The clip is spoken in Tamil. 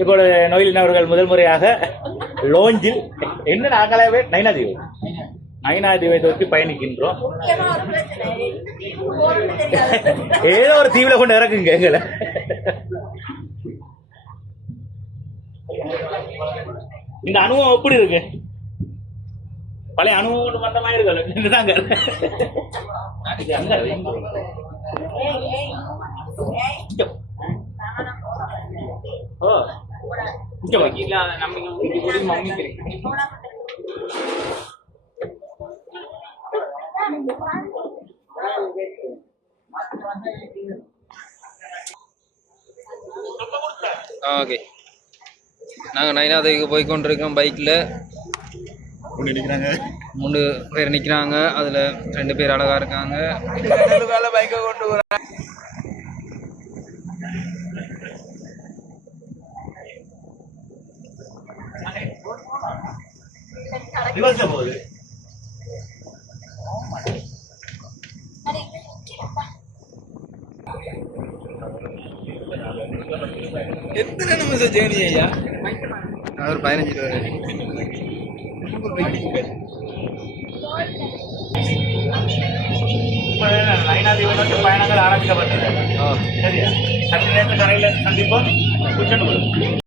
இப்பொழுது நோயிலின் அவர்கள் முதல் முறையாக லோஞ்சில் என்ன நாங்களாவே நைனாதீவை நோக்கி பயணிக்கின்றோம். ஏதோ ஒரு தீவில கொண்டு இறக்குங்க எங்களை. இந்த அனுபவம் எப்படி இருக்கு? பழைய அனுபவம் வந்த மாதிரி இருக்குதாங்க. ஓகே, நாங்கள் நைனாதேவிக்கு போய் கொண்டிருக்கோம். பைக்கில் 3 பேர் நிற்கிறாங்க. அதில் 2 பேர் அழகாக இருக்காங்க. பைக்கை கொண்டு போகிறாங்க. எத்தனை நிமிஷம் ஜேர்னி ஐயா? ஒரு 15 பயணங்கள் ஆரம்பிக்கப்பட்டது. சற்று நேரத்தில் கரையில் சந்திப்போம்.